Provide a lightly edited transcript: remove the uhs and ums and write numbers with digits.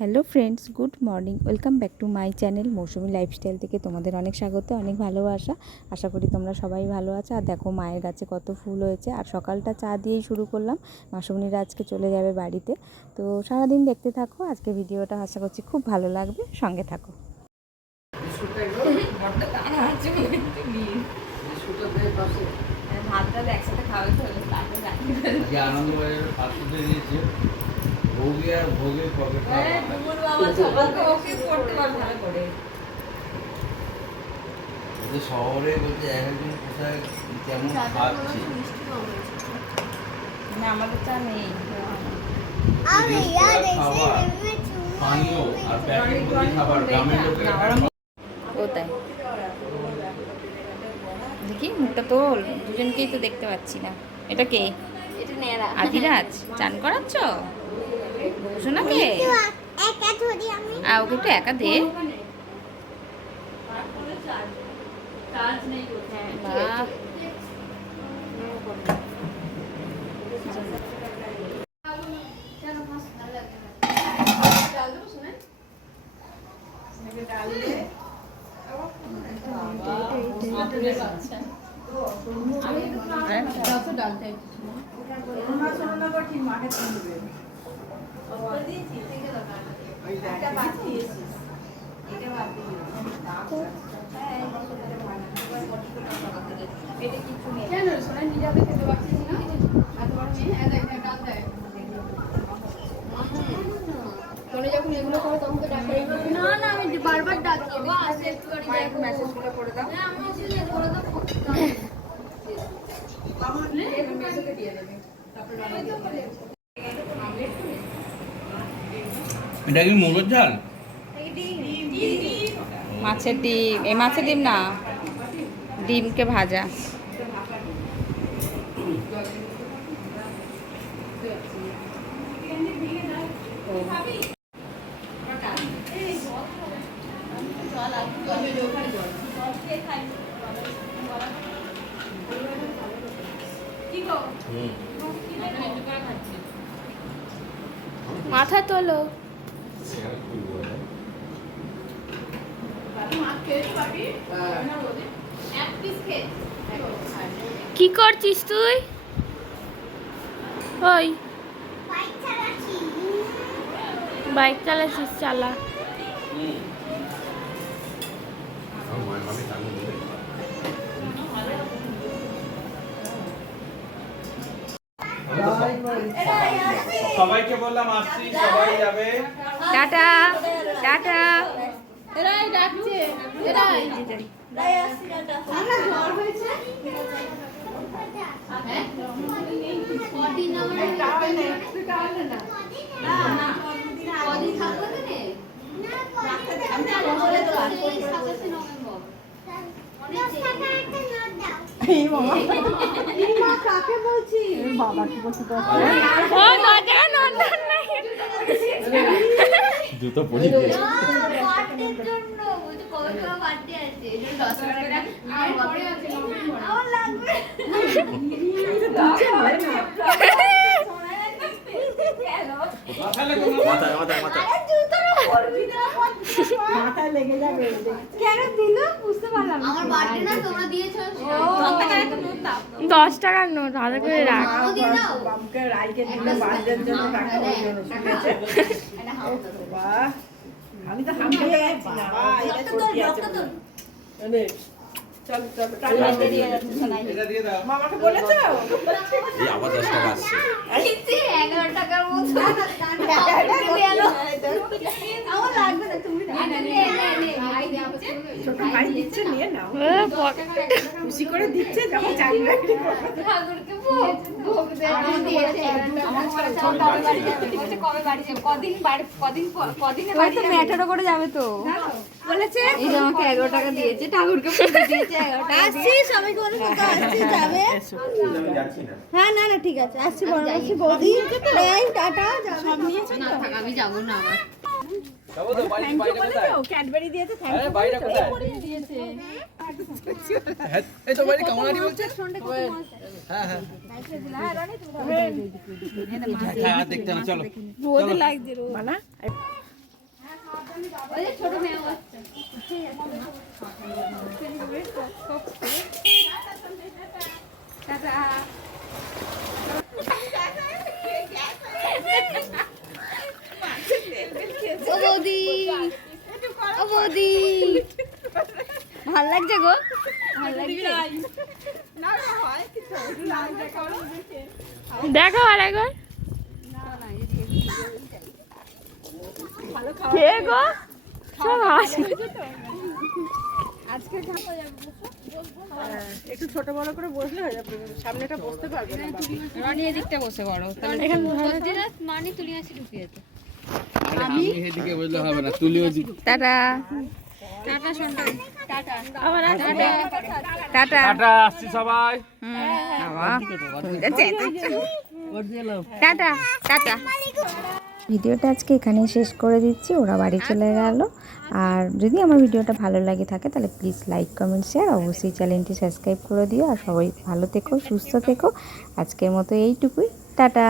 Hello friends, good morning. Welcome back to my channel Mousumi lifestyle থেকে তোমাদের অনেক স্বাগত, অনেক ভালোবাসা। আশা করি তোমরা সবাই ভালো আছো। আর দেখো মায়ের গাছে কত ফুল হয়েছে। আর সকালটা চা দিয়েই শুরু করলাম। মাসুমনিরা আজকে চলে যাবে বাড়িতে, তো সারাদিন দেখতে থাকো। আজকে ভিডিওটা আশা করছি খুব ভালো লাগবে, সঙ্গে থাকো। ভোগে আর ভোগে কবে শহরে বলতে একজন কোথায় কেমন খাচ্ছে আমাদের চা নেই, খাবার পানীয় আর প্যাকেট খাবার গ্রামের লোকেরা কোথায় দেখি মুখটা তোল, দুজনকেই তো দেখতে পাচ্ছি না। এটা কে? আদিরাজ চান করাচ্ছ শোনাকে? ওকে একটু একা দে। যখন এগুলো করে তখন তো ডাক্তার না না আমি বারবার ডাকি গো আসে একটু গাড়ি মেসেজ করে দাও। হ্যাঁ আমি আসলে করে দাও। তাহলে এই মেসেজে দিয়ে দেবে। তারপরে এটা কি মুগের ঝাল? মাছের ডিম, এই মাছের ডিম না, ডিমকে ভাজা। মাথা তোলো। কি করছিস তুই? ওই বাইক চালাচ্ছিস, চালা। সবাইকে বললাম আসছি, সবাই যাবে। Tata tata. এরাই ডাকছে, এরাই আমরা জ্বর হয়েছে। হ্যাঁ কদিন আমরা টাওয়াল নেই, তুই টাওয়াল না না কদিন থাকবো দিনে না কদিন আমি বলে তো 27 নভেম্বর এই মা কাকে বলছি? বাবা কি বলছি তো? ও না জায়গা নন্দন নাই জুতো পরে দিয়েছে। বার্থডের জন্য বলছি কবে কবে বার্থডে আছে এই জন্য 10 টাকা আর পরে আছে নভেম্বর আমার লাগবে মাথায় লেগে যাবে। কেন দিল বুঝতে পারলাম আমার বার্থডে না, তোমরা দিয়েছো 10 টাকার নোট আলাদা করে রাখ। বাবুকে রাইকে দিলে বার্থডের জন্য টাকা দিয়েছে। বাহ, আমি তো হাম পেয়ে গেছি না। এটা চলতি আছে বলে। চল চল টাকা দিয়ে এটা দিয়ে দাও। মামাকে বলেছো? এই আবার 10 টাকা আসছে। কিনছি 11 টাকার মতো আমার লাগবে না, তুমি ভাই দিচ্ছে, ছোট ভাই দিচ্ছে, নিয়ে নাও। খুশি করে দিচ্ছে, যখন চাকরি বাকরি করবে। ঠাকুরকে ভোগ দিয়েছে। কবে বাড়ি যাবে, কদিনে বাড়ি যাবে? মেটারও করে যাবে তো বলেছে এই যে আমাকে 11 টাকা দিয়েছে, ঠাকুরকে পুজো দিয়েছে 11 টাকা দিয়ে। আসছি সবাই করে আসছি যাবে। আমি যাচ্ছি না। হ্যাঁ না না ঠিক আছে আসছি, বড় আসছি বৌদি এই টাটা সব নিয়েছে না, আমি যাব না আবার। যাবো তো বাড়ি কোথায়? ক্যাডবেরি দিয়েছে, থ্যাংক আরে বাইরে কোথায়? এই তো বাড়ি কামনারি বলছে। হ্যাঁ হ্যাঁ হ্যাঁ দেখতে না, চলো বৌদি লাগছে রো মানা। ও বৌদি, ও বৌদি, ভাল লাগছে গো, ভাল লাগছে। দেখো আর একবার কে গো সব হাসি। একটু ছোট বড় করে বসলে হয়ে যাবে, সামনেটা বসতে পারবে না বাবা। রনি এদিকটা বসে পড়ো তাহলে মানে তুলি আসি ঢুকিয়ে তো আমি এদিকে বললে হবে না, তুলিও টাটা টাটা সোনা, টাটা টাটা টাটা, আসছি সবাই। Tata tata. ভিডিওটা আজকে এখানেই শেষ করে দিচ্ছি, ওরা বাড়ি চলে গেল। আর যদি আমার ভিডিওটা ভালো লাগে থাকে তাহলে প্লিজ লাইক কমেন্ট শেয়ার, অবশ্যই চ্যানেলটি সাবস্ক্রাইব করে দিও। আর সবাই ভালো থেকো, সুস্থ থেকো। আজকের মতো এইটুকুই, টাটা।